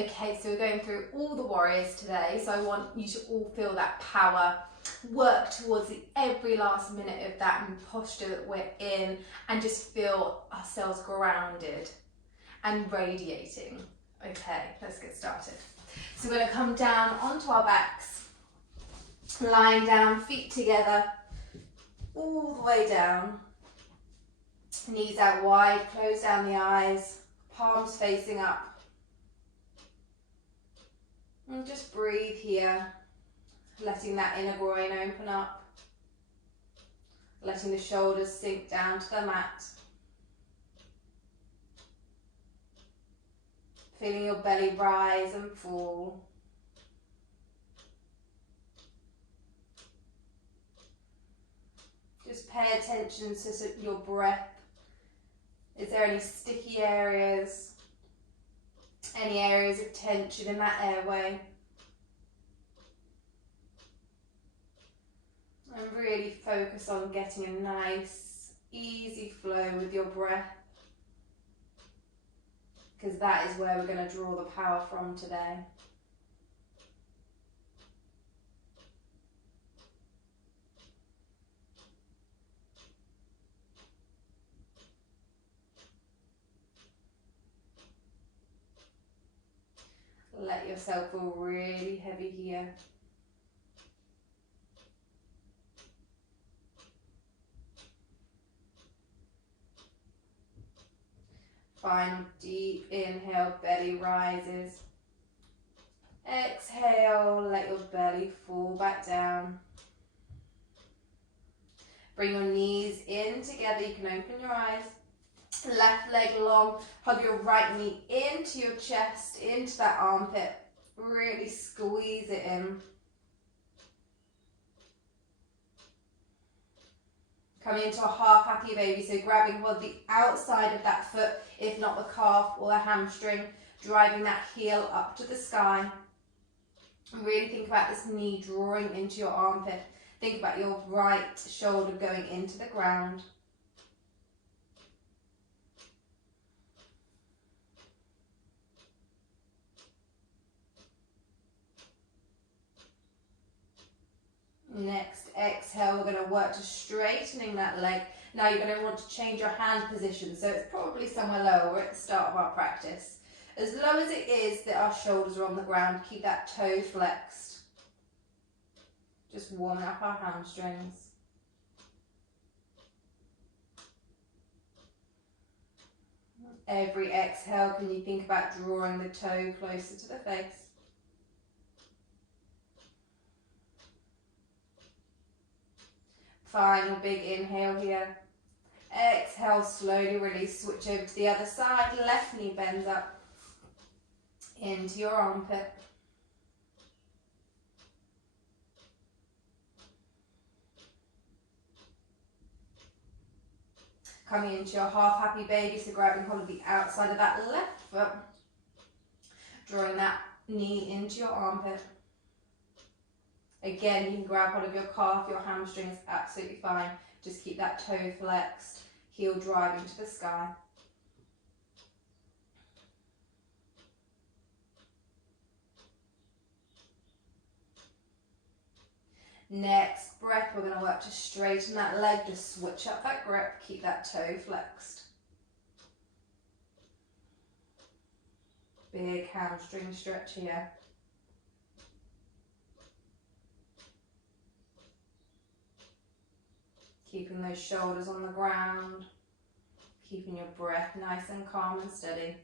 Okay, so we're going through all the warriors today, so I want you to all feel that power, work towards every last minute of that posture that we're in, and just feel ourselves grounded and radiating. Okay, let's get started. So we're going to come down onto our backs, lying down, feet together, all the way down. Knees out wide, close down the eyes, palms facing up. And just breathe here, letting that inner groin open up, letting the shoulders sink down to the mat. Feeling your belly rise and fall. Just pay attention to your breath. Is there any sticky areas? Any areas of tension in that airway? And really focus on getting a nice, easy flow with your breath, because that is where we're going to draw the power from today. Let yourself feel really heavy here. Final deep inhale, belly rises. Exhale, let your belly fall back down. Bring your knees in together, you can open your eyes. Left leg long, hug your right knee into your chest, into that armpit. Really squeeze it in. Coming into a half happy baby, so grabbing hold of the outside of that foot, if not the calf or the hamstring, driving that heel up to the sky. And really think about this knee drawing into your armpit. Think about your right shoulder going into the ground. Next exhale, we're going to work to straightening that leg. Now you're going to want to change your hand position, so it's probably somewhere lower. We're at the start of our practice. As low as it is that our shoulders are on the ground, keep that toe flexed. Just warming up our hamstrings. Every exhale, can you think about drawing the toe closer to the face? Final big inhale here. Exhale, slowly release, switch over to the other side. Left knee bends up into your armpit. Coming into your half happy baby, so grabbing hold of the outside of that left foot. Drawing that knee into your armpit. Again, you can grab hold of your calf, your hamstring is absolutely fine. Just keep that toe flexed, heel driving to the sky. Next breath, we're going to work to straighten that leg, just switch up that grip, keep that toe flexed. Big hamstring stretch here. Keeping those shoulders on the ground, keeping your breath nice and calm and steady.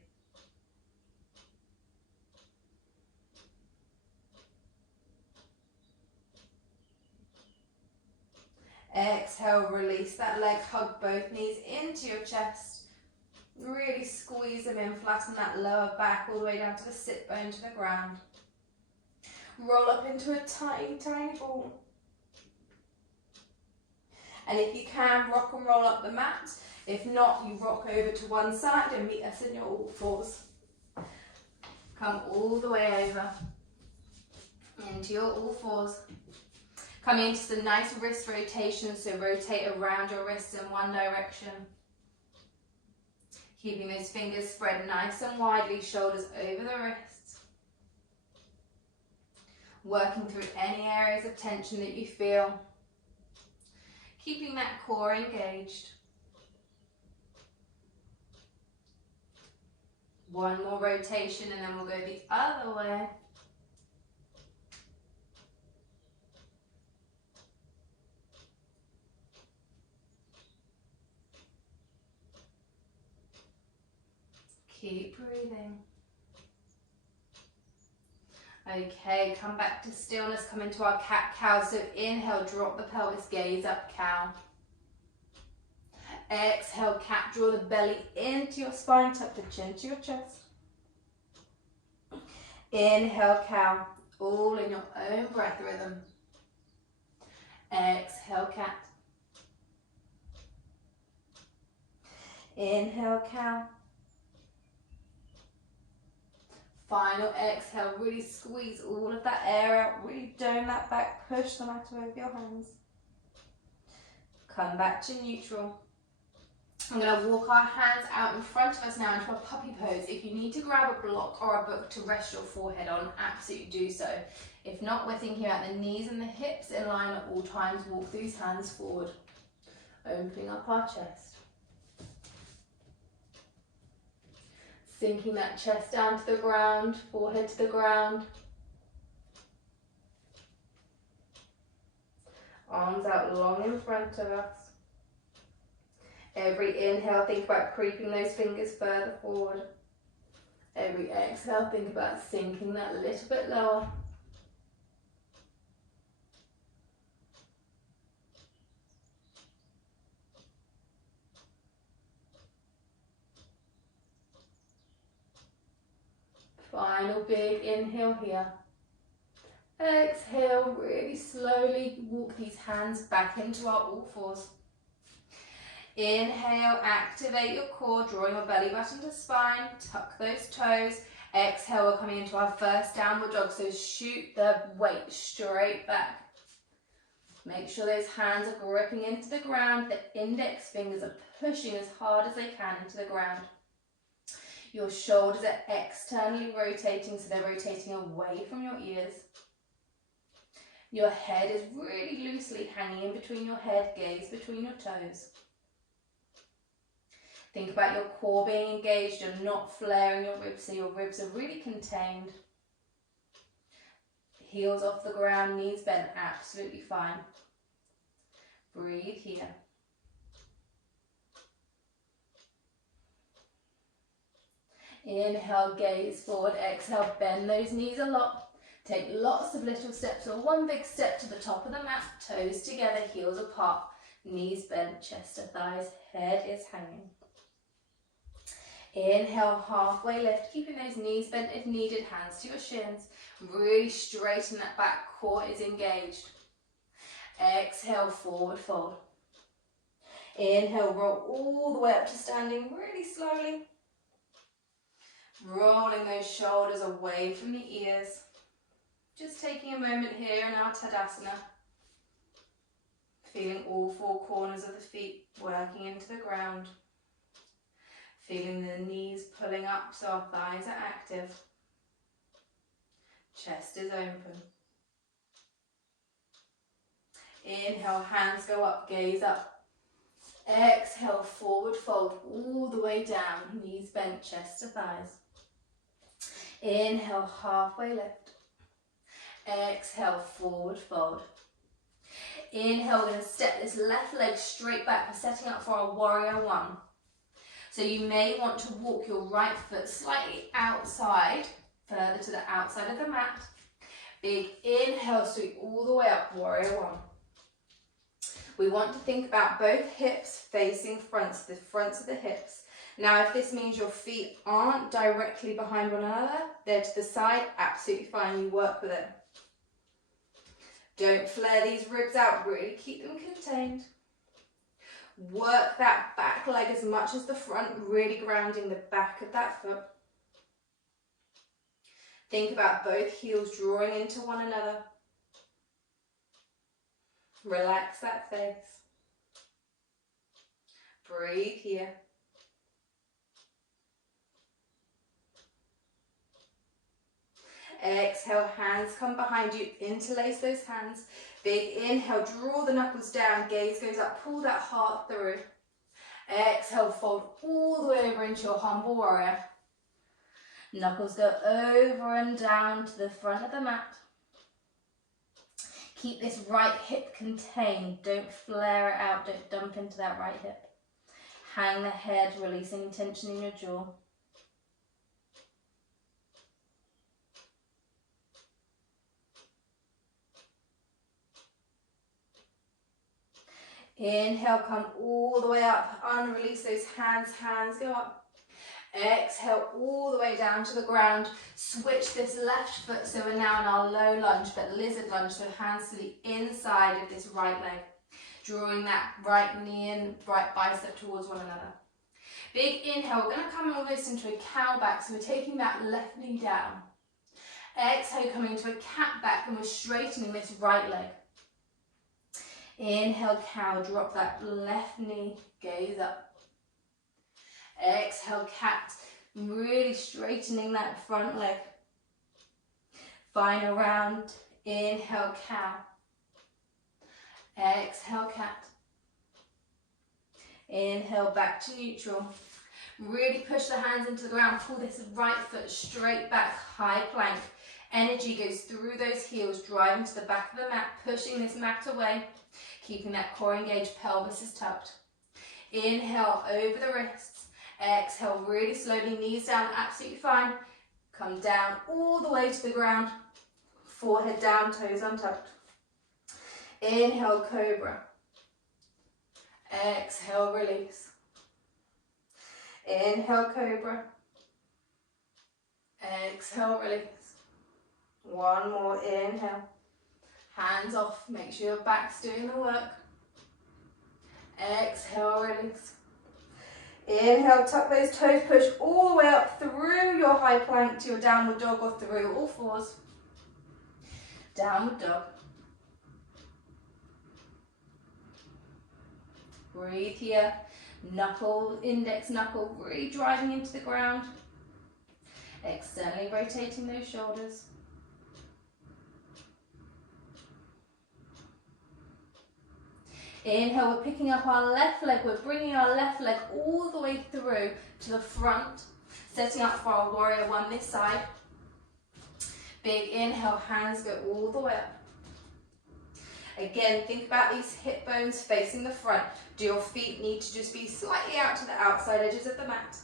Exhale, release that leg, hug both knees into your chest. Really squeeze them in, flatten that lower back all the way down to the sit bone to the ground. Roll up into a tiny, tiny ball. And if you can, rock and roll up the mat. If not, you rock over to one side and meet us in your all fours. Come all the way over into your all fours. Coming into some nice wrist rotation, so rotate around your wrists in one direction. Keeping those fingers spread nice and widely, shoulders over the wrists. working through any areas of tension that you feel, keeping that core engaged. One more rotation and then we'll go the other way. Keep breathing. Okay, come back to stillness, come into our cat-cow. So inhale, drop the pelvis, gaze up, cow. Exhale, cat, draw the belly into your spine, tuck the chin to your chest. Inhale, cow, all in your own breath rhythm. Exhale, cat. Inhale, cow. Final exhale, really squeeze all of that air out, really dome that back, push the mat over your hands. Come back to neutral. I'm going to walk our hands out in front of us now into a puppy pose. If you need to grab a block or a book to rest your forehead on, absolutely do so. If not, we're thinking about the knees and the hips in line at all times. Walk these hands forward, opening up our chest. Sinking that chest down to the ground, forehead to the ground. Arms out long in front of us. Every inhale, think about creeping those fingers further forward. Every exhale, think about sinking that a little bit lower. Final big inhale here. Exhale, really slowly walk these hands back into our all fours. Inhale, activate your core, drawing your belly button to spine, tuck those toes. Exhale, we're coming into our first downward dog, so shoot the weight straight back. Make sure those hands are gripping into the ground, the index fingers are pushing as hard as they can into the ground. Your shoulders are externally rotating, so they're rotating away from your ears. Your head is really loosely hanging in between your head, gaze between your toes. Think about your core being engaged. You're not flaring your ribs, so your ribs are really contained. Heels off the ground, knees bent, absolutely fine. Breathe here. Inhale, gaze forward. Exhale, bend those knees a lot. Take lots of little steps or one big step to the top of the mat. Toes together, heels apart, knees bent, chest to thighs, head is hanging. Inhale, halfway lift, keeping those knees bent if needed, hands to your shins. Really straighten that back, core is engaged. Exhale, forward fold. Inhale, roll all the way up to standing really slowly. Rolling those shoulders away from the ears. Just taking a moment here in our Tadasana. Feeling all four corners of the feet working into the ground. Feeling the knees pulling up so our thighs are active. Chest is open. Inhale, hands go up, gaze up. Exhale, forward fold all the way down, knees bent, chest to thighs. Inhale, halfway lift. Exhale, forward fold. Inhale, we're going to step this left leg straight back. We're setting up for our warrior one. So you may want to walk your right foot slightly outside, further to the outside of the mat. Big inhale, sweep all the way up, warrior one. We want to think about both hips facing fronts, the fronts of the hips. Now, if this means your feet aren't directly behind one another, they're to the side, absolutely fine, you work with it. Don't flare these ribs out, really keep them contained. Work that back leg as much as the front, really grounding the back of that foot. Think about both heels drawing into one another. Relax that face. Breathe here. Exhale, hands come behind you, interlace those hands. Big inhale, draw the knuckles down, gaze goes up, pull that heart through. Exhale, fold all the way over into your humble warrior. Knuckles go over and down to the front of the mat. Keep this right hip contained, don't flare it out, don't dump into that right hip. Hang the head, releasing tension in your jaw. Inhale, come all the way up, unrelease those hands, hands go up. Exhale, all the way down to the ground. Switch this left foot, so we're now in our low lunge, but lizard lunge, so hands to the inside of this right leg. Drawing that right knee and right bicep towards one another. Big inhale, we're going to come almost into a cow back, so we're taking that left knee down. Exhale, coming into a cat back, and we're straightening this right leg. Inhale, cow, drop that left knee, gaze up. Exhale, cat, really straightening that front leg. Final round, inhale, cow. Exhale, cat. Inhale, back to neutral. Really push the hands into the ground, pull this right foot straight back, high plank. Energy goes through those heels, driving to the back of the mat, pushing this mat away. Keeping that core engaged, pelvis is tucked. Inhale, over the wrists. Exhale, really slowly, knees down, absolutely fine. Come down all the way to the ground. Forehead down, toes untucked. Inhale, cobra. Exhale, release. Inhale, cobra. Exhale, release. One more, inhale. Hands off, make sure your back's doing the work. Exhale, release. Inhale, tuck those toes, push all the way up through your high plank to your downward dog or through all fours. Downward dog. Breathe here. Knuckle, index knuckle, really driving into the ground. Externally rotating those shoulders. Inhale, we're picking up our left leg, we're bringing our left leg all the way through to the front, setting up for our warrior one this side. Big inhale, hands go all the way up. Again, think about these hip bones facing the front. Do your feet need to just be slightly out to the outside edges of the mat?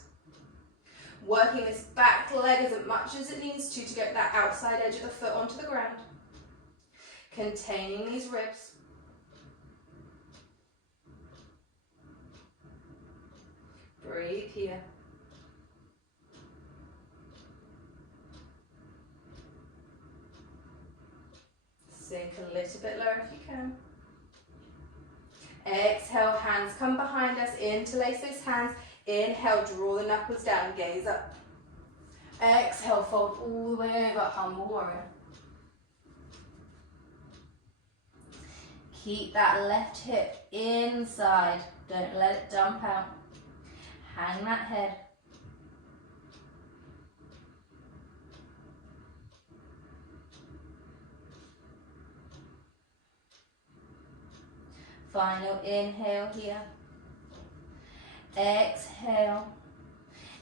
Working this back leg as much as it needs to get that outside edge of the foot onto the ground. Containing these ribs. Breathe here. Sink a little bit lower if you can. Exhale, hands come behind us, interlace those hands. Inhale, draw the knuckles down, gaze up. Exhale, fold all the way over, humble warrior. Keep that left hip inside, don't let it dump out. Hang that head. Final inhale here. Exhale.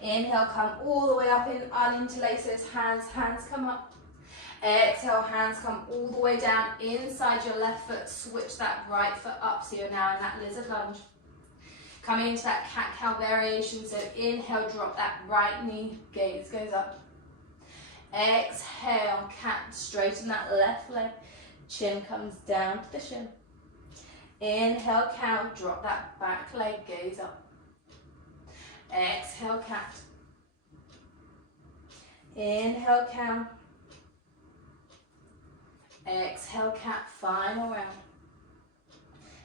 Inhale, come all the way up in, uninterlace those hands, hands come up. Exhale, hands come all the way down inside your left foot, switch that right foot up so you're now in that lizard lunge. Coming into that cat-cow variation, so inhale, drop that right knee, gaze goes up. Exhale, cat, straighten that left leg, chin comes down to the shin. Inhale, cow, drop that back leg, gaze up. Exhale, cat. Inhale, cow. Exhale, cat, final round.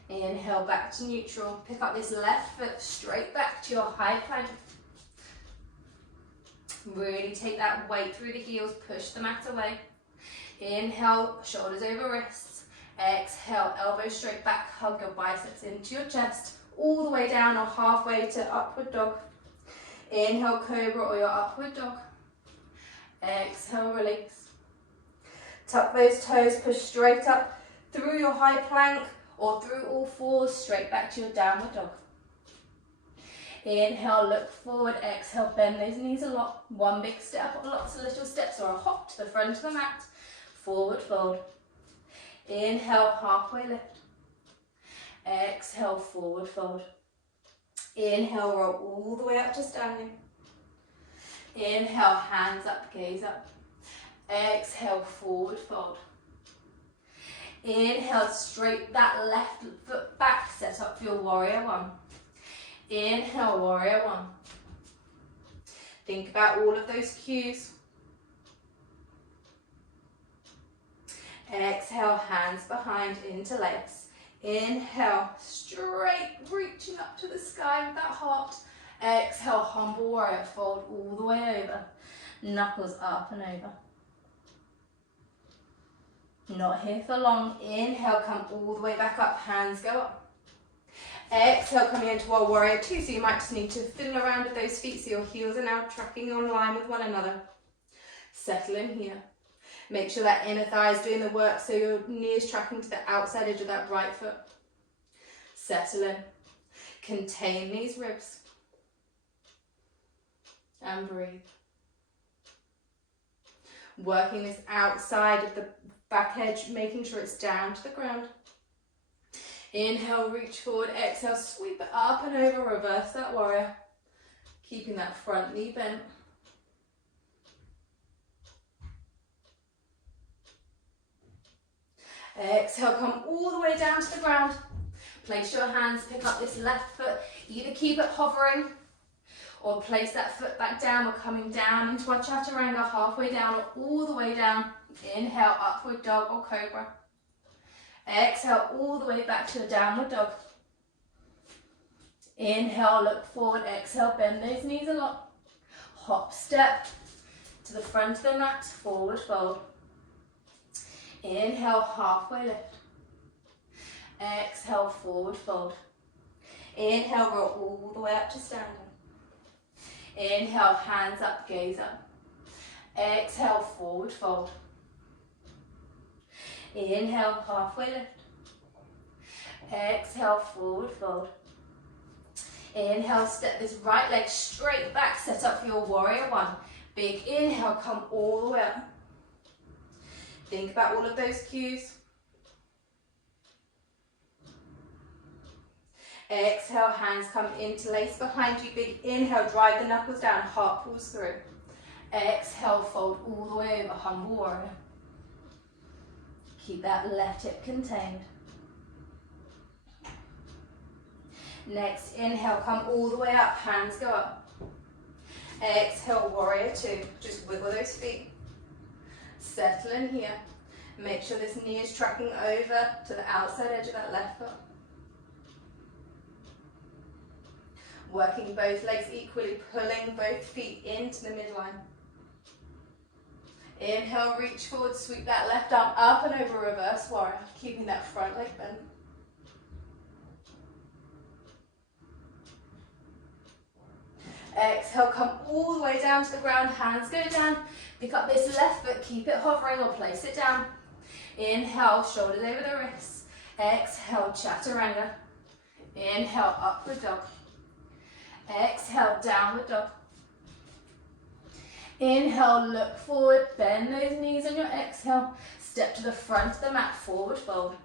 Inhale, back to neutral. Pick up this left foot straight back to your high plank. Really take that weight through the heels, push the mat away. Inhale, shoulders over wrists. Exhale, elbows straight back, hug your biceps into your chest, all the way down or halfway to upward dog. Inhale, cobra or your upward dog. Exhale, release. Tuck those toes, push straight up through your high plank or through all fours, straight back to your downward dog. Inhale, look forward, exhale, bend those knees a lot. One big step or lots of little steps or a hop to the front of the mat. Forward fold. Inhale, halfway lift. Exhale, forward fold. Inhale, roll all the way up to standing. Inhale, hands up, gaze up. Exhale, forward fold. Inhale, straight that left foot back, set up for your warrior one. Inhale, warrior one. Think about all of those cues. Exhale, hands behind, interlace. Inhale, straight, reaching up to the sky with that heart. Exhale, humble warrior, fold all the way over. Knuckles up and over. Not here for long. Inhale, come all the way back up, hands go up. Exhale, coming into our warrior two, so you might just need to fiddle around with those feet so your heels are now tracking on line with one another. Settle in here. Make sure that inner thigh is doing the work so your knee is tracking to the outside edge of that right foot. Settle in. Contain these ribs. And breathe. Working this outside of the back edge, making sure it's down to the ground. Inhale, reach forward. Exhale, sweep it up and over. Reverse that warrior. Keeping that front knee bent. Exhale, come all the way down to the ground. Place your hands, pick up this left foot. Either keep it hovering or place that foot back down. We're coming down into our chaturanga, halfway down or all the way down. Inhale, upward dog or cobra. Exhale, all the way back to a downward dog. Inhale, look forward. Exhale, bend those knees a lot. Hop, step to the front of the mat, forward fold. Inhale, halfway lift. Exhale, forward fold. Inhale, roll all the way up to standing. Inhale, hands up, gaze up. Exhale, forward fold. Inhale, halfway lift. Exhale, forward fold. Inhale, step this right leg straight back, set up for your warrior one. Big inhale, come all the way up. Think about all of those cues. Exhale, hands come interlace behind you. Big inhale, drive the knuckles down, heart pulls through. Exhale, fold all the way over, humble warrior. Keep that left hip contained. Next, inhale, come all the way up, hands go up. Exhale, warrior two. Just wiggle those feet. Settle in here. Make sure this knee is tracking over to the outside edge of that left foot. Working both legs equally, pulling both feet into the midline. Inhale, reach forward, sweep that left arm up and over, reverse warrior, keeping that front leg bent. Exhale, come all the way down to the ground, hands go down. Pick up this left foot, keep it hovering or place it down. Inhale, shoulders over the wrists. Exhale, chaturanga. Inhale, upward dog. Exhale, downward dog. Inhale, look forward, bend those knees on your exhale. Step to the front of the mat, forward fold.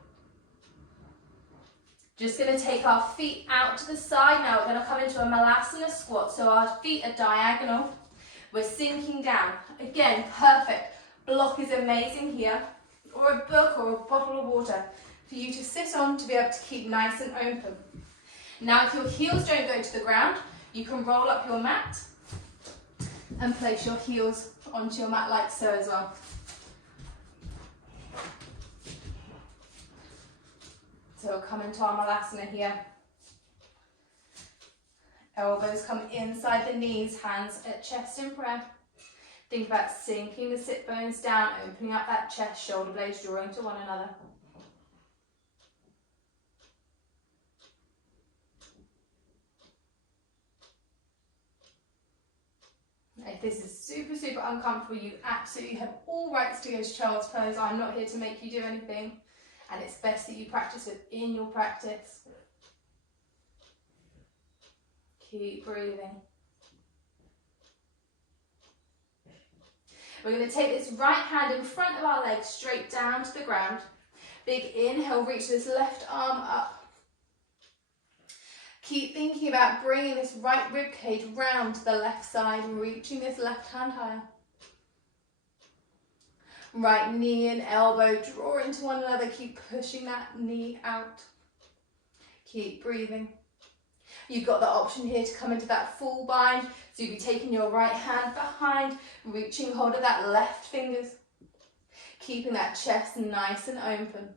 Just going to take our feet out to the side now. We're going to come into a malasana squat. So our feet are diagonal. We're sinking down. Again, perfect. Block is amazing here. Or a book or a bottle of water for you to sit on to be able to keep nice and open. Now if your heels don't go to the ground, you can roll up your mat and place your heels onto your mat like so as well. So we'll come into our malasana here. Elbows come inside the knees, hands at chest in prayer. Think about sinking the sit bones down, opening up that chest, shoulder blades drawing to one another. If this is super, super uncomfortable, you absolutely have all rights to go to child's pose. I'm not here to make you do anything. And it's best that you practice within your practice. Keep breathing. We're going to take this right hand in front of our leg straight down to the ground. Big inhale, reach this left arm up. Keep thinking about bringing this right rib cage round to the left side, reaching this left hand higher. Right knee and elbow draw into one another. Keep pushing that knee out. Keep breathing. You've got the option here to come into that full bind. So you'll be taking your right hand behind, reaching hold of that left fingers. Keeping that chest nice and open.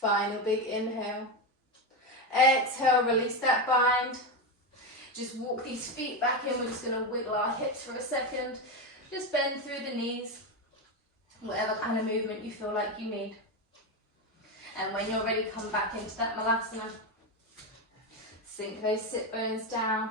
Final big inhale. Exhale, release that bind. Just walk these feet back in. We're just going to wiggle our hips for a second. Just bend through the knees. Whatever kind of movement you feel like you need. And when you're ready, come back into that malasana. Sink those sit bones down.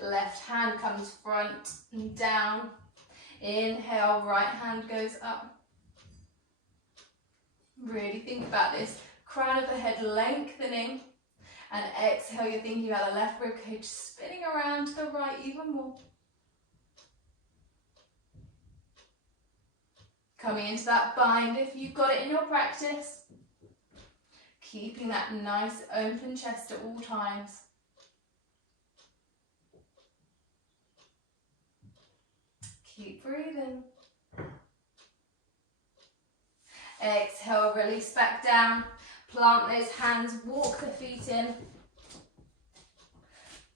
Left hand comes front and down. Inhale, right hand goes up. Really think about this. Crown of the head lengthening. And exhale, you're thinking about the left rib cage spinning around to the right even more. Coming into that bind if you've got it in your practice. Keeping that nice open chest at all times. Keep breathing. Exhale, release back down. Plant those hands, walk the feet in.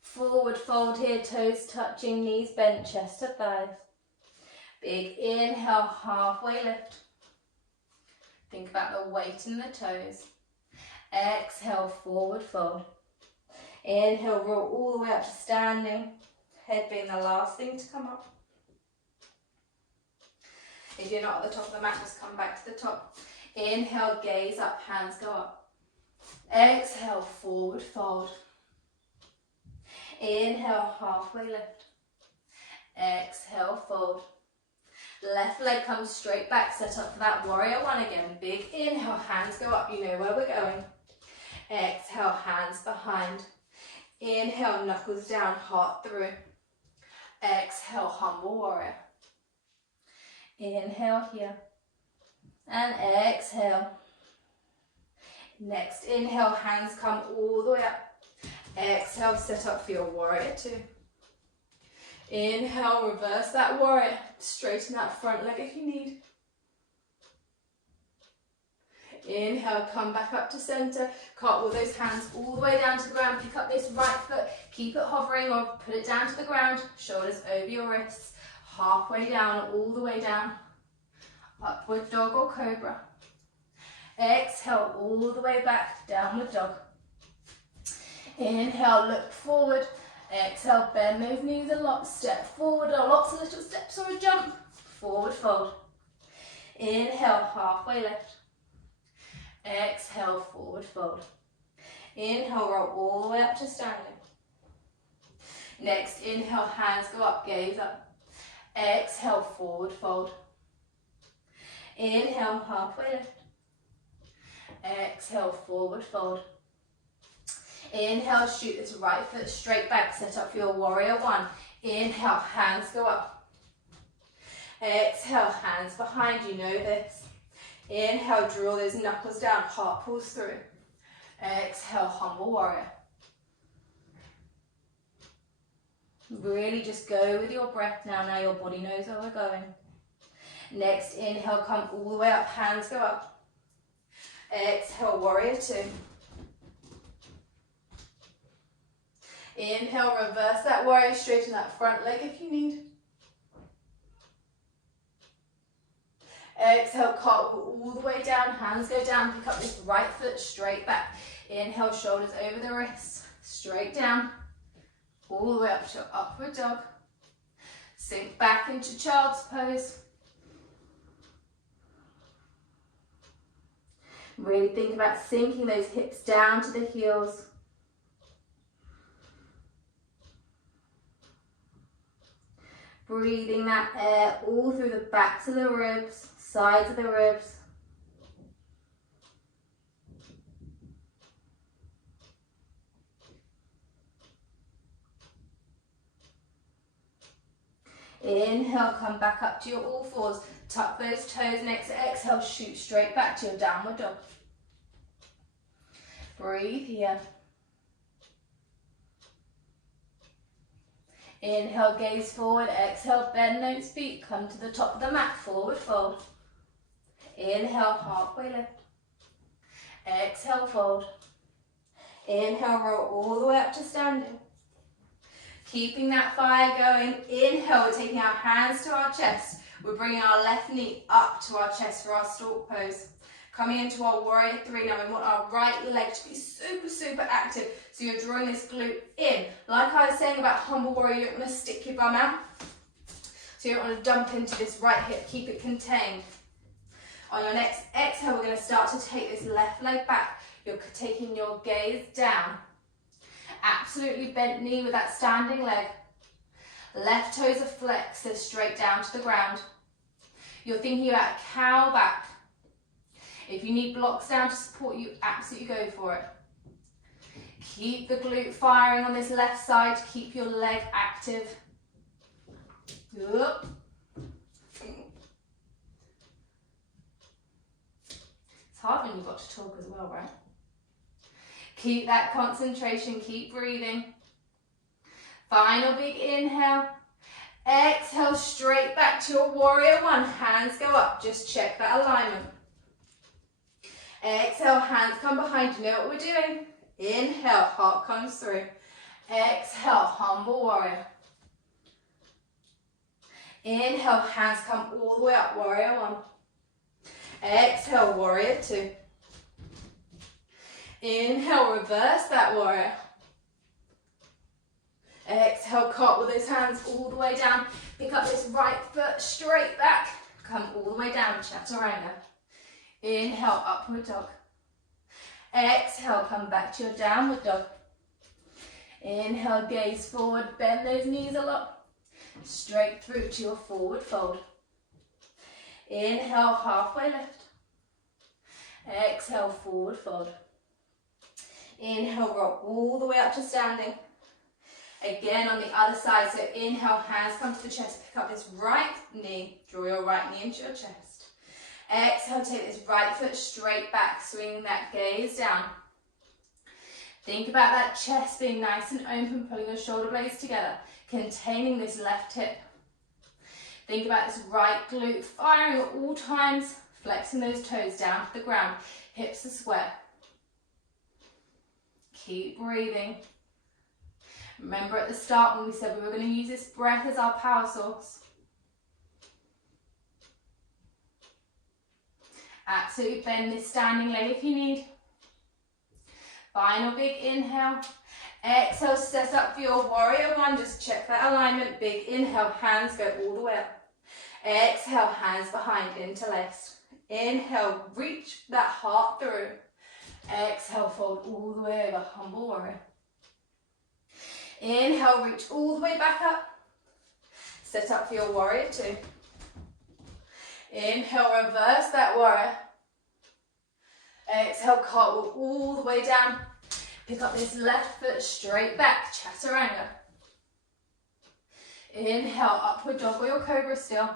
Forward fold here, toes touching, knees bent, chest to thighs. Big inhale, halfway lift. Think about the weight in the toes. Exhale, forward fold. Inhale, roll all the way up to standing. Head being the last thing to come up. If you're not at the top of the mat, just come back to the top. Inhale, gaze up, hands go up. Exhale, forward fold. Inhale, halfway lift. Exhale, fold. Left leg comes straight back, set up for that warrior one again. Big inhale, hands go up, you know where we're going. Exhale, hands behind. Inhale, knuckles down, heart through. Exhale, humble warrior. Inhale here. And exhale. Next inhale, hands come all the way up. Exhale, set up for your warrior two. Inhale, reverse that warrior. Straighten that front leg if you need. Inhale, come back up to center. Cartwheel those hands all the way down to the ground. Pick up this right foot. Keep it hovering or put it down to the ground. Shoulders over your wrists. Halfway down, all the way down. Upward dog or cobra. Exhale, all the way back, downward dog. Inhale, look forward. Exhale, bend those knees a lot. Step forward, or lots of little steps or a jump. Forward fold. Inhale, halfway lift. Exhale, forward fold. Inhale, roll all the way up to standing. Next, inhale, hands go up, gaze up. Exhale, forward fold. Inhale, halfway lift. Exhale, forward fold. Inhale, shoot this right foot straight back, set up for your warrior one. Inhale, hands go up. Exhale, hands behind, you know this. Inhale, draw those knuckles down, heart pulls through. Exhale, humble warrior. Really just go with your breath now. Now your body knows where we're going. Next, inhale, come all the way up, hands go up. Exhale, warrior two. Inhale, reverse that warrior, straighten that front leg if you need. Exhale, cartwheel all the way down, hands go down, pick up this right foot straight back. Inhale, shoulders over the wrists, straight down, all the way up to your upward dog. Sink back into child's pose. Really think about sinking those hips down to the heels. Breathing that air all through the backs of the ribs, sides of the ribs. Inhale, come back up to your all fours. Tuck those toes and exhale, shoot straight back to your downward dog. Breathe here. Inhale, gaze forward. Exhale, bend those feet. Come to the top of the mat, forward fold. Inhale, halfway lift. Exhale, fold. Inhale, roll all the way up to standing. Keeping that fire going. Inhale, we're taking our hands to our chest. We're bringing our left knee up to our chest for our stalk pose. Coming into our warrior three. Now we want our right leg to be super, super active. So you're drawing this glute in. Like I was saying about humble warrior, you don't want to stick your bum out. So you don't want to dump into this right hip. Keep it contained. On your next exhale, we're going to start to take this left leg back. You're taking your gaze down. Absolutely bent knee with that standing leg. Left toes are flexed, so straight down to the ground. You're thinking about cow back. If you need blocks down to support you, absolutely go for it. Keep the glute firing on this left side. Keep your leg active. It's hard when you've got to talk as well, right? Keep that concentration, keep breathing. Final big inhale. Exhale, straight back to your warrior one. Hands go up, just check that alignment. Exhale, hands come behind. You know what we're doing? Inhale, heart comes through. Exhale, humble warrior. Inhale, hands come all the way up, warrior one. Exhale, warrior two. Inhale, reverse that warrior. Exhale, cartwheel those hands all the way down. Pick up this right foot straight back. Come all the way down, chaturanga. Inhale, upward dog. Exhale, come back to your downward dog. Inhale, gaze forward, bend those knees a lot. Straight through to your forward fold. Inhale, halfway lift. Exhale, forward fold. Inhale, roll all the way up to standing. Again on the other side, so inhale, hands come to the chest. Pick up this right knee, draw your right knee into your chest. Exhale, take this right foot straight back, swinging that gaze down. Think about that chest being nice and open, pulling your shoulder blades together, containing this left hip. Think about this right glute firing at all times, flexing those toes down to the ground, hips are square. Keep breathing. Remember at the start when we said we were going to use this breath as our power source. Absolutely bend this standing leg if you need. Final big inhale. Exhale, set up for your warrior one. Just check that alignment. Big inhale, hands go all the way up. Exhale, hands behind, interlaced. Inhale, reach that heart through. Exhale, fold all the way over, humble warrior. Inhale, reach all the way back up. Set up for your warrior two. Inhale, reverse that warrior. Exhale, cartwheel all the way down. Pick up this left foot straight back, chaturanga. Inhale, upward dog or your cobra still.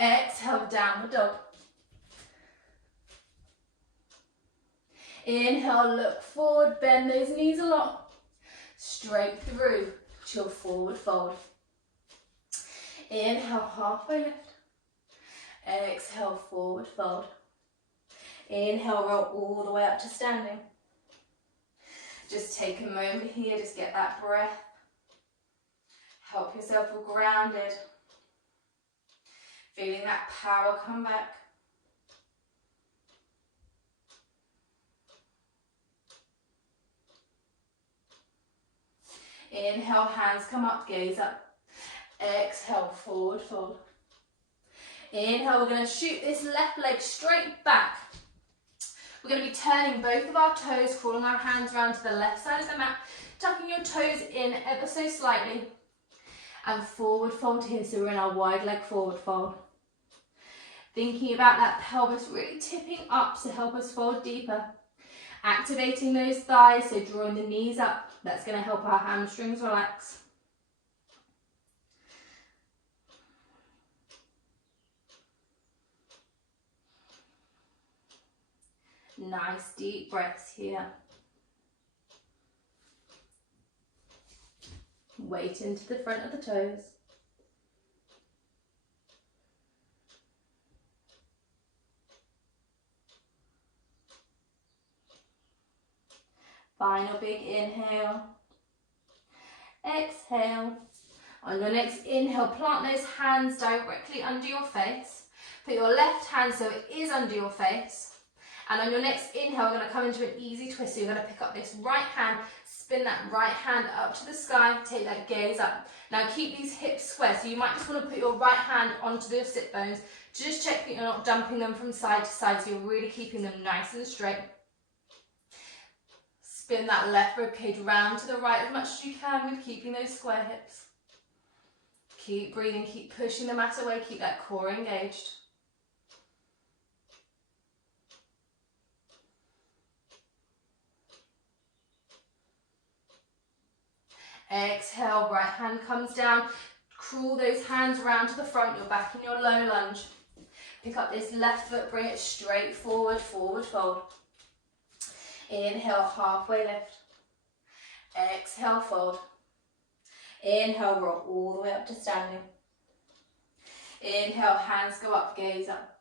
Exhale, downward dog. Inhale, look forward, bend those knees a lot. Straight through to your forward fold. Inhale, halfway lift. Exhale, forward fold. Inhale, roll all the way up to standing. Just take a moment here, just get that breath. Help yourself feel grounded. Feeling that power come back. Inhale, hands come up, gaze up. Exhale, forward fold. Inhale, we're going to shoot this left leg straight back. We're going to be turning both of our toes, crawling our hands around to the left side of the mat, tucking your toes in ever so slightly, and forward fold here. So we're in our wide leg forward fold. Thinking about that pelvis really tipping up to help us fold deeper. Activating those thighs, so drawing the knees up. That's going to help our hamstrings relax. Nice deep breaths here. Weight into the front of the toes. Final big inhale. Exhale. On your next inhale, plant those hands directly under your face. Put your left hand so it is under your face. And on your next inhale, we're going to come into an easy twist. So you're going to pick up this right hand, spin that right hand up to the sky, take that gaze up. Now keep these hips square. So you might just want to put your right hand onto the sit bones. Just check that you're not dumping them from side to side. So you're really keeping them nice and straight. Spin that left rib cage round to the right as much as you can with keeping those square hips. Keep breathing, keep pushing the mat away, keep that core engaged. Exhale, right hand comes down. Crawl those hands around to the front, you're back in your low lunge. Pick up this left foot, bring it straight forward, forward fold. Inhale, halfway lift. Exhale, fold. Inhale, roll all the way up to standing. Inhale, hands go up, gaze up.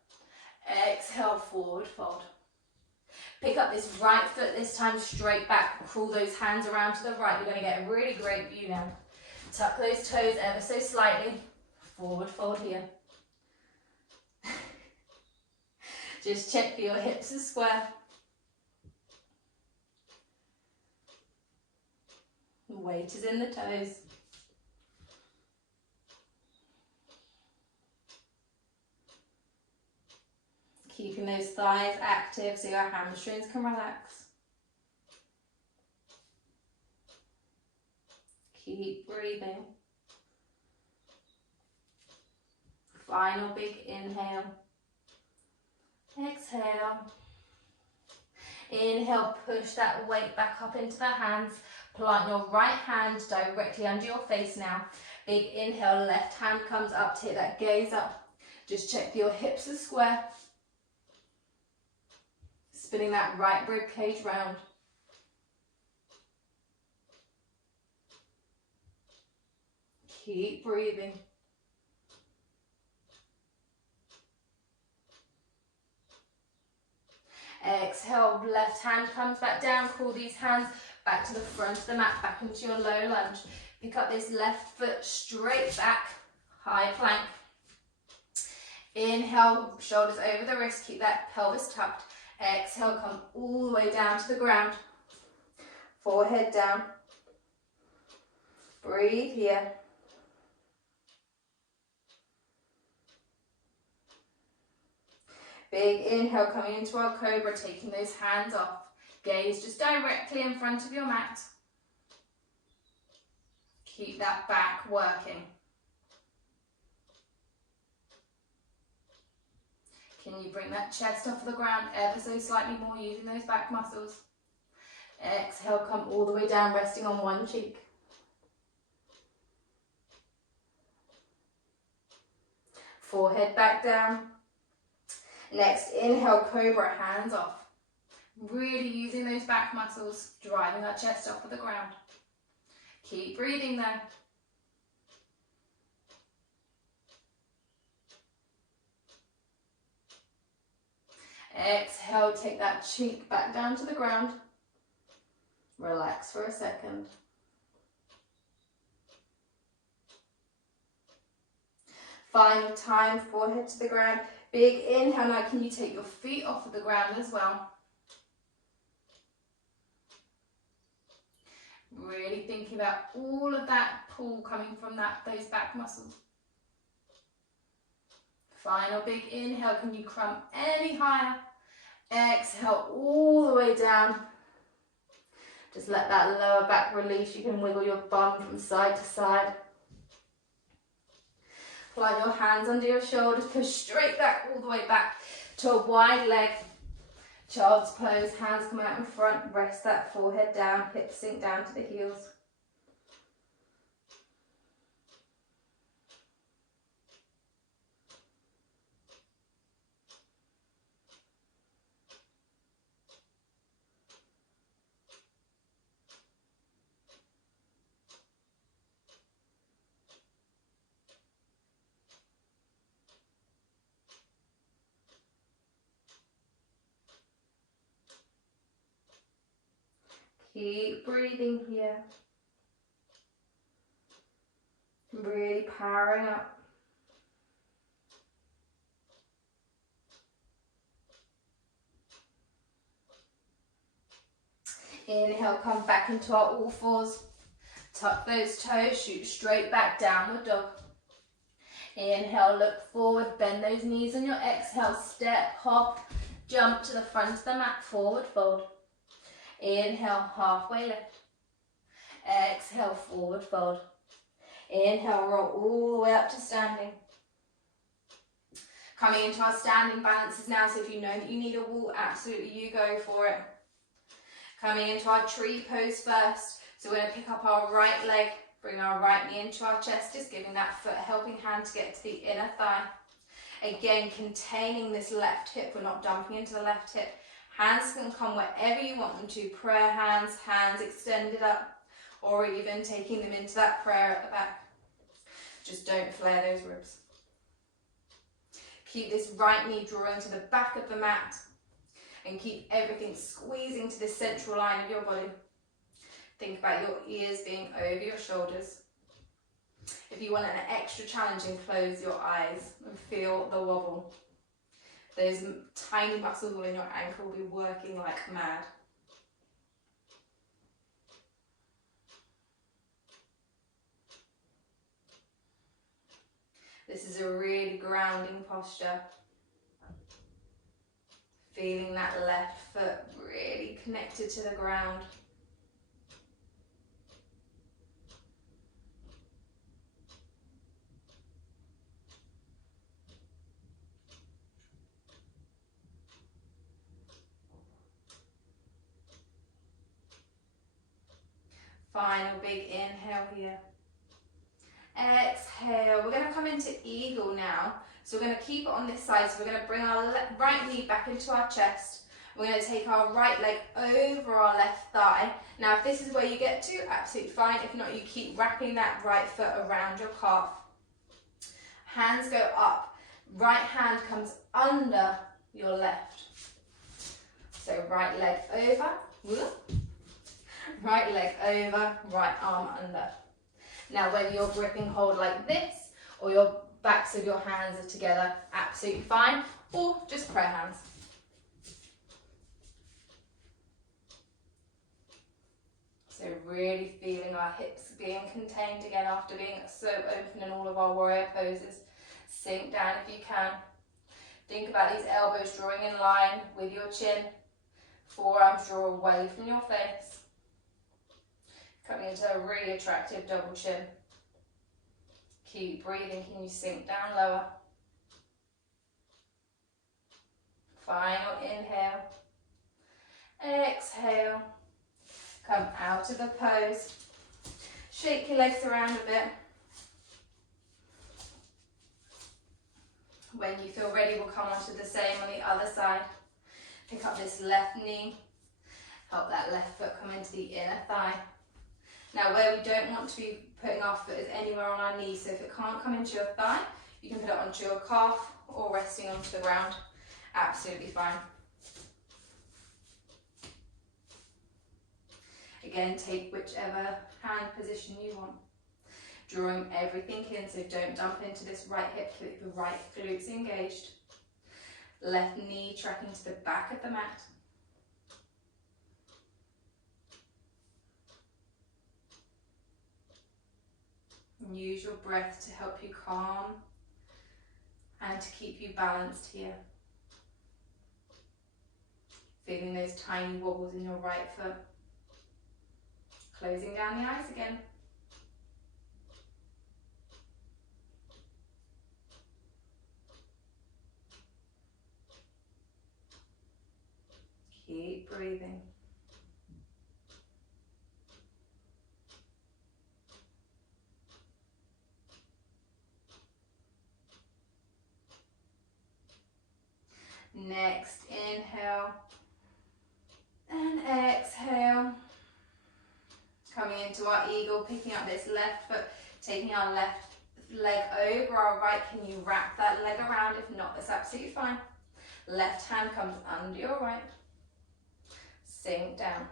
Exhale, forward fold. Pick up this right foot, this time straight back. Crawl those hands around to the right. You're going to get a really great view now. Tuck those toes ever so slightly. Forward fold here. Just check that your hips are square. Weight is in the toes. Keeping those thighs active so your hamstrings can relax. Keep breathing. Final big inhale. Exhale. Inhale, push that weight back up into the hands. Plant your right hand directly under your face now. Big inhale, left hand comes up, take that gaze up. Just check your hips are square. Spinning that right rib cage round. Keep breathing. Exhale, left hand comes back down. Crawl these hands back to the front of the mat, back into your low lunge. Pick up this left foot straight back, high plank. Inhale, shoulders over the wrist, keep that pelvis tucked. Exhale, come all the way down to the ground. Forehead down. Breathe here. Big inhale, coming into our cobra, taking those hands off. Gaze just directly in front of your mat. Keep that back working. Can you bring that chest off the ground ever so slightly more using those back muscles? Exhale, come all the way down, resting on one cheek. Forehead back down. Next, inhale, cobra, hands off. Really using those back muscles, driving our chest off of the ground. Keep breathing there. Exhale, take that cheek back down to the ground. Relax for a second. Final time, forehead to the ground. Big inhale, now can you take your feet off of the ground as well? Really thinking about all of that pull coming from those back muscles. Final big inhale, can you crump any higher? Exhale all the way down. Just let that lower back release. You can wiggle your bum from side to side. Plant your hands under your shoulders, push straight back all the way back to a wide leg. Child's pose, hands come out in front, rest that forehead down, hips sink down to the heels. Keep breathing here. Really powering up. Inhale, come back into our all fours. Tuck those toes, shoot straight back, downward dog. Inhale, look forward, bend those knees on your exhale, step, hop, jump to the front of the mat, forward fold. Inhale, halfway lift. Exhale, forward fold. Inhale, roll all the way up to standing. Coming into our standing balances now, so if you know that you need a wall, absolutely you go for it. Coming into our tree pose first. So we're going to pick up our right leg, bring our right knee into our chest, just giving that foot a helping hand to get to the inner thigh. Again, containing this left hip, we're not dumping into the left hip. Hands can come wherever you want them to, prayer hands, hands extended up, or even taking them into that prayer at the back. Just don't flare those ribs. Keep this right knee drawing to the back of the mat and keep everything squeezing to the central line of your body. Think about your ears being over your shoulders. If you want an extra challenging, close your eyes and feel the wobble. Those tiny muscles in your ankle will be working like mad. This is a really grounding posture. Feeling that left foot really connected to the ground. Final big inhale here. Exhale. We're going to come into eagle now. So we're going to keep it on this side. So we're going to bring our right knee back into our chest. We're going to take our right leg over our left thigh. Now if this is where you get to, absolutely fine. If not, you keep wrapping that right foot around your calf. Hands go up. Right hand comes under your left. So right leg over. Right leg over, right arm under. Now whether you're gripping hold like this or your backs of your hands are together, absolutely fine, or just prayer hands. So really feeling our hips being contained again after being so open in all of our warrior poses. Sink down if you can. Think about these elbows drawing in line with your chin. Forearms draw away from your face. Coming into a really attractive double chin. Keep breathing, can you sink down lower? Final inhale. Exhale. Come out of the pose. Shake your legs around a bit. When you feel ready, we'll come on to the same on the other side. Pick up this left knee. Help that left foot come into the inner thigh. Now where we don't want to be putting our foot is anywhere on our knee, so if it can't come into your thigh, you can put it onto your calf or resting onto the ground. Absolutely fine. Again, take whichever hand position you want. Drawing everything in, so don't dump into this right hip, keep the right glutes engaged. Left knee tracking to the back of the mat. And use your breath to help you calm and to keep you balanced here. Feeling those tiny wobbles in your right foot. Closing down the eyes again. Keep breathing. Next, inhale and exhale. Coming into our eagle, picking up this left foot, taking our left leg over our right. Can you wrap that leg around? If not, that's absolutely fine. Left hand comes under your right. Sink down.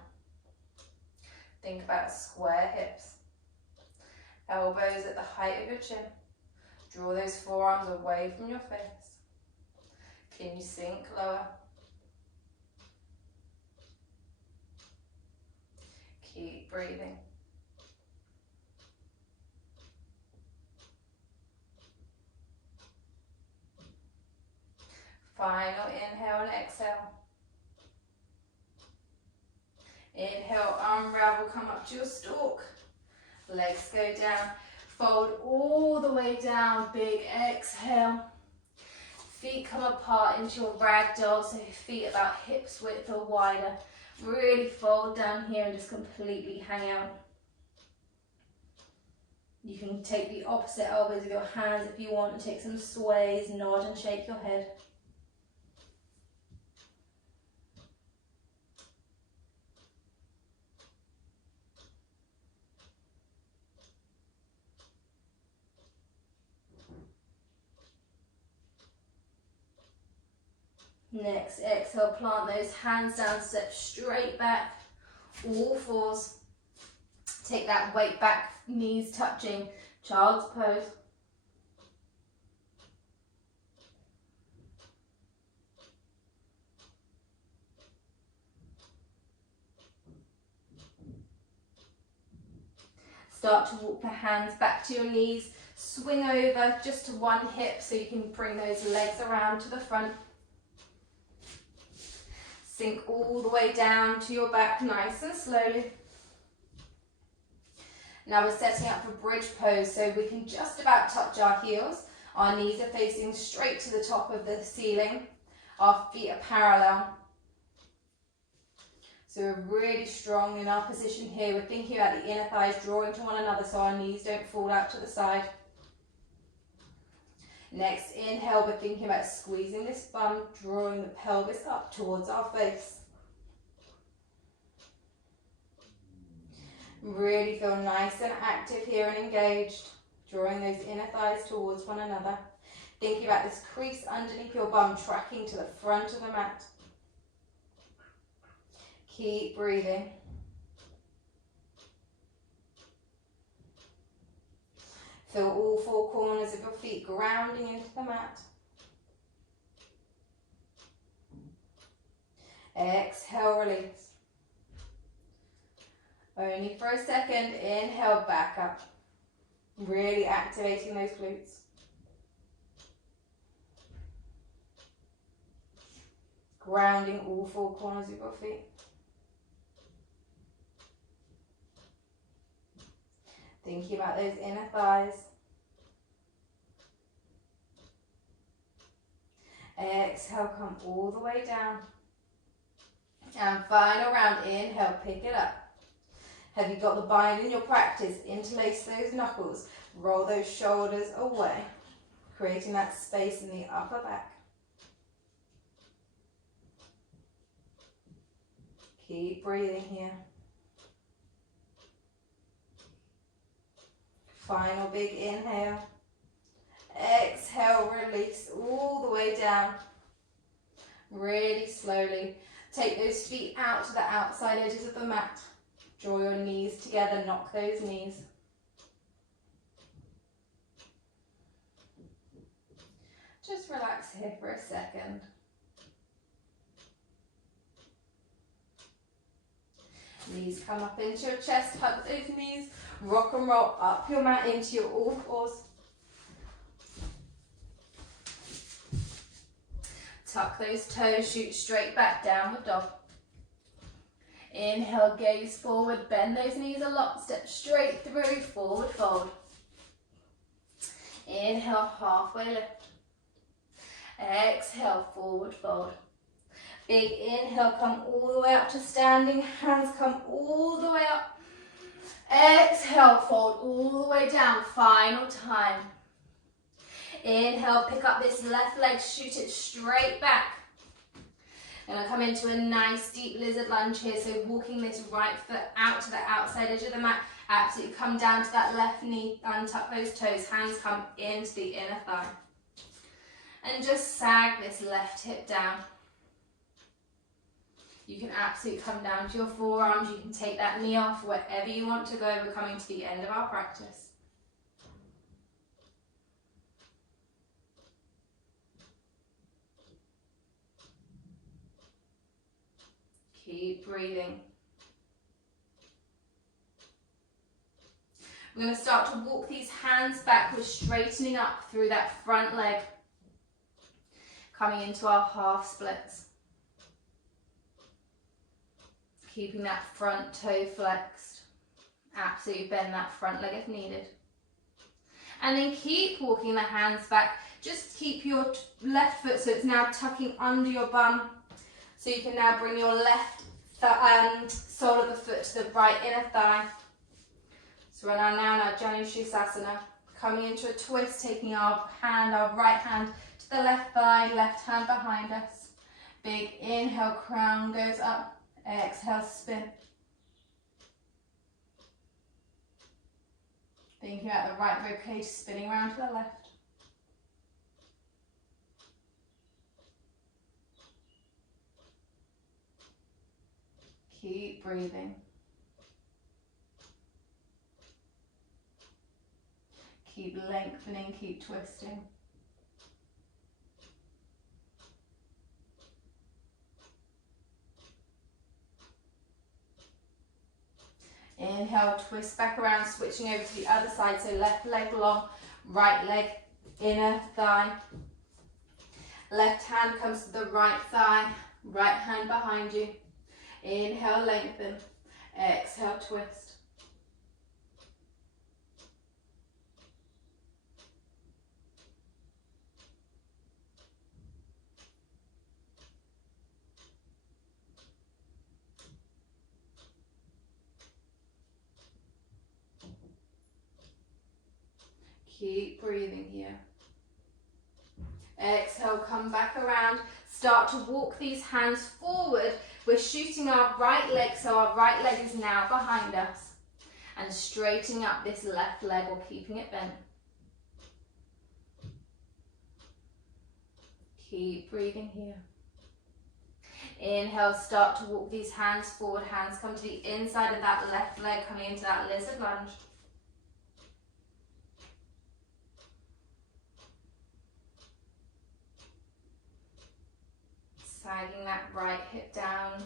Think about square hips. Elbows at the height of your chin. Draw those forearms away from your face. Can you sink lower? Keep breathing. Final inhale and exhale. Inhale, unravel, come up to your stalk. Legs go down. Fold all the way down. Big exhale. Feet come apart into your ragdoll, so your feet about hips width or wider. Really fold down here and just completely hang out. You can take the opposite elbows of your hands if you want and take some sways, nod and shake your head. Next, exhale, plant those hands down, step straight back, all fours. Take that weight back, knees touching, child's pose. Start to walk the hands back to your knees, swing over just to one hip so you can bring those legs around to the front. Sink all the way down to your back, nice and slowly. Now we're setting up for bridge pose, so we can just about touch our heels. Our knees are facing straight to the top of the ceiling. Our feet are parallel. So we're really strong in our position here. We're thinking about the inner thighs drawing to one another so our knees don't fall out to the side. Next, inhale, we're thinking about squeezing this bum, drawing the pelvis up towards our face. Really feel nice and active here and engaged, drawing those inner thighs towards one another. Thinking about this crease underneath your bum, tracking to the front of the mat. Keep breathing. Feel all four corners of your feet grounding into the mat. Exhale, release. Only for a second, inhale, back up. Really activating those glutes. Grounding all four corners of your feet. Thinking about those inner thighs. Exhale, come all the way down. And final round, inhale, pick it up. Have you got the bind in your practice? Interlace those knuckles. Roll those shoulders away. Creating that space in the upper back. Keep breathing here. Final big inhale. Exhale, release all the way down. Really slowly. Take those feet out to the outside edges of the mat. Draw your knees together, knock those knees. Just relax here for a second. Knees come up into your chest, hug those knees, rock and roll up your mat into your all fours. Tuck those toes, shoot straight back, downward dog. Inhale, gaze forward, bend those knees a lot, step straight through, forward fold. Inhale, halfway lift. Exhale, forward fold. Big inhale, come all the way up to standing, hands come all the way up. Exhale, fold all the way down, final time. Inhale, pick up this left leg, shoot it straight back. Gonna come into a nice deep lizard lunge here, so walking this right foot out to the outside edge of the mat. Absolutely come down to that left knee, untuck those toes, hands come into the inner thigh. And just sag this left hip down. You can absolutely come down to your forearms, you can take that knee off wherever you want to go. We're coming to the end of our practice. Keep breathing. We're going to start to walk these hands back. We're straightening up through that front leg. Coming into our half splits. Keeping that front toe flexed. Absolutely bend that front leg if needed. And then keep walking the hands back. Just keep your left foot so it's now tucking under your bum. So you can now bring your left sole of the foot to the right inner thigh. So we're now in our Janushirasana, coming into a twist, taking our right hand to the left thigh, left hand behind us. Big inhale, crown goes up, exhale, spin. Thinking about the right ribcage, spinning around to the left. Keep breathing. Keep lengthening, keep twisting. Inhale, twist back around, switching over to the other side. So left leg long, right leg, inner thigh. Left hand comes to the right thigh, right hand behind you. Inhale, lengthen. Exhale, twist. Keep breathing here. Exhale, come back around. Start to walk these hands forward. We're shooting our right leg, so our right leg is now behind us. And straightening up this left leg or keeping it bent. Keep breathing here. Inhale, start to walk these hands forward. Hands come to the inside of that left leg, coming into that lizard lunge. Sagging that right hip down.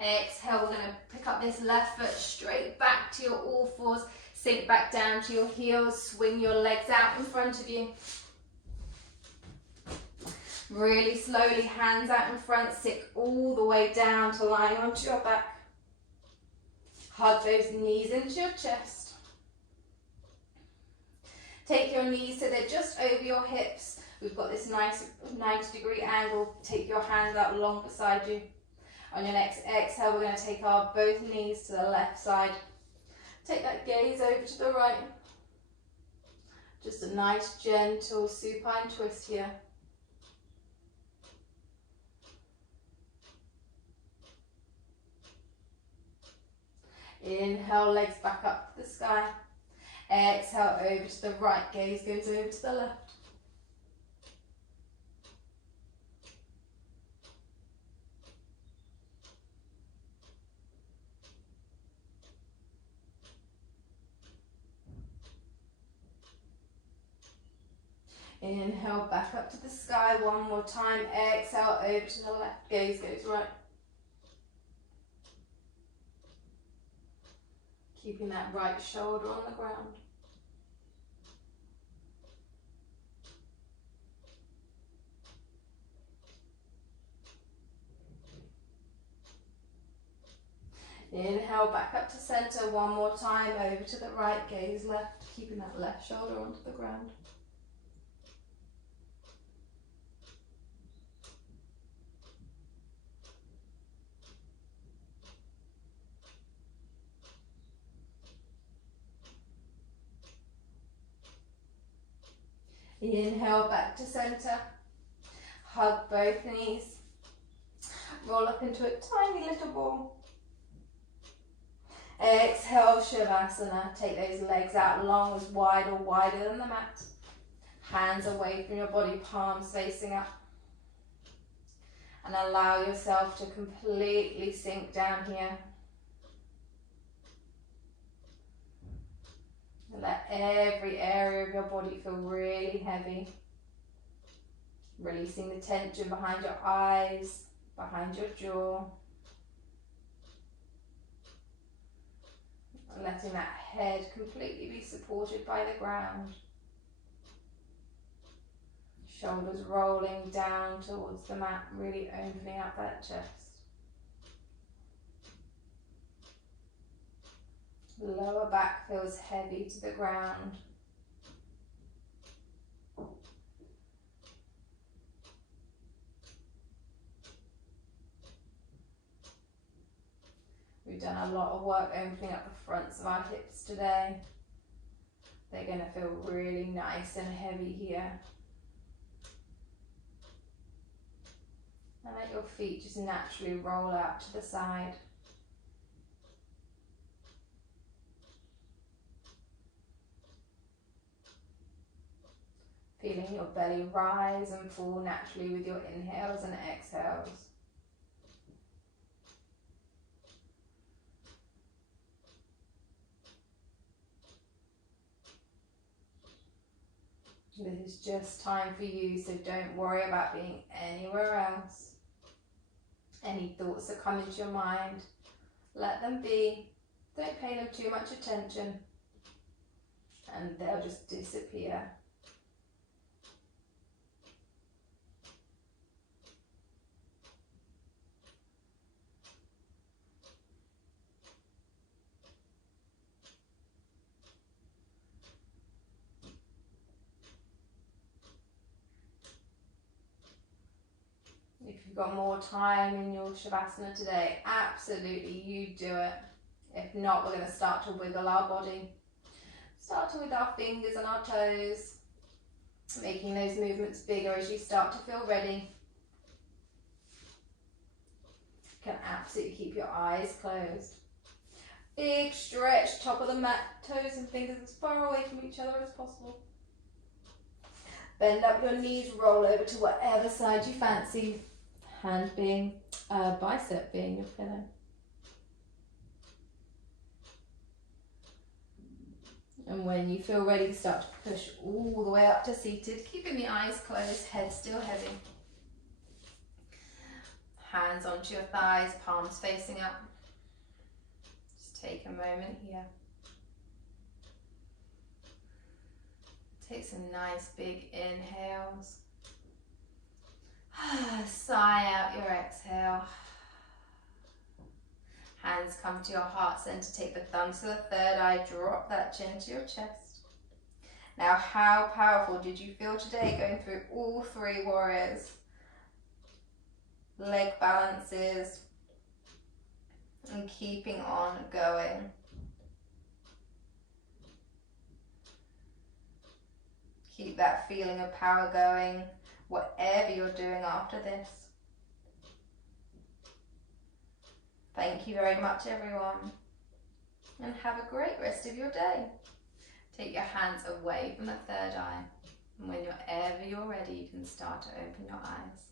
Exhale, we're going to pick up this left foot straight back to your all fours. Sink back down to your heels. Swing your legs out in front of you. Really slowly, hands out in front. Sink all the way down to lying onto your back. Hug those knees into your chest. Take your knees so they're just over your hips. We've got this nice 90-degree angle. Take your hands out long beside you. On your next exhale, we're going to take our both knees to the left side. Take that gaze over to the right. Just a nice, gentle supine twist here. Inhale, legs back up to the sky. Exhale, over to the right, gaze goes over to the left. Inhale back up to the sky one more time. Exhale over to the left. Gaze goes right. Keeping that right shoulder on the ground. Inhale back up to center one more time. Over to the right. Gaze left. Keeping that left shoulder onto the ground. Inhale back to center. Hug both knees. Roll up into a tiny little ball. Exhale, Shavasana. Take those legs out long, as wide or wider than the mat. Hands away from your body, palms facing up. And allow yourself to completely sink down here. Let every area of your body feel really heavy. Releasing the tension behind your eyes, behind your jaw. And letting that head completely be supported by the ground. Shoulders rolling down towards the mat, really opening up that chest. Lower back feels heavy to the ground. We've done a lot of work opening up the fronts of our hips today. They're going to feel really nice and heavy here. And let your feet just naturally roll out to the side. Feeling your belly rise and fall naturally with your inhales and exhales. This is just time for you, so don't worry about being anywhere else. Any thoughts that come into your mind, let them be. Don't pay them too much attention, and they'll just disappear. If you've got more time in your Shavasana today, absolutely, you do it. If not, we're going to start to wiggle our body. Starting with our fingers and our toes, making those movements bigger as you start to feel ready. You can absolutely keep your eyes closed. Big stretch, top of the mat, toes and fingers as far away from each other as possible. Bend up your knees, roll over to whatever side you fancy. Hand being, bicep being your pillow. And when you feel ready, start to push all the way up to seated, keeping the eyes closed, head still heavy. Hands onto your thighs, palms facing up. Just take a moment here. Take some nice big inhales. Sigh out your exhale. Hands come to your heart center. Take the thumbs to the third eye. Drop that chin to your chest. Now, how powerful did you feel today going through all three warriors? Leg balances and keeping on going. Keep that feeling of power going, whatever you're doing after this. Thank you very much, everyone, and have a great rest of your day. Take your hands away from the third eye, and whenever you're ready, you can start to open your eyes.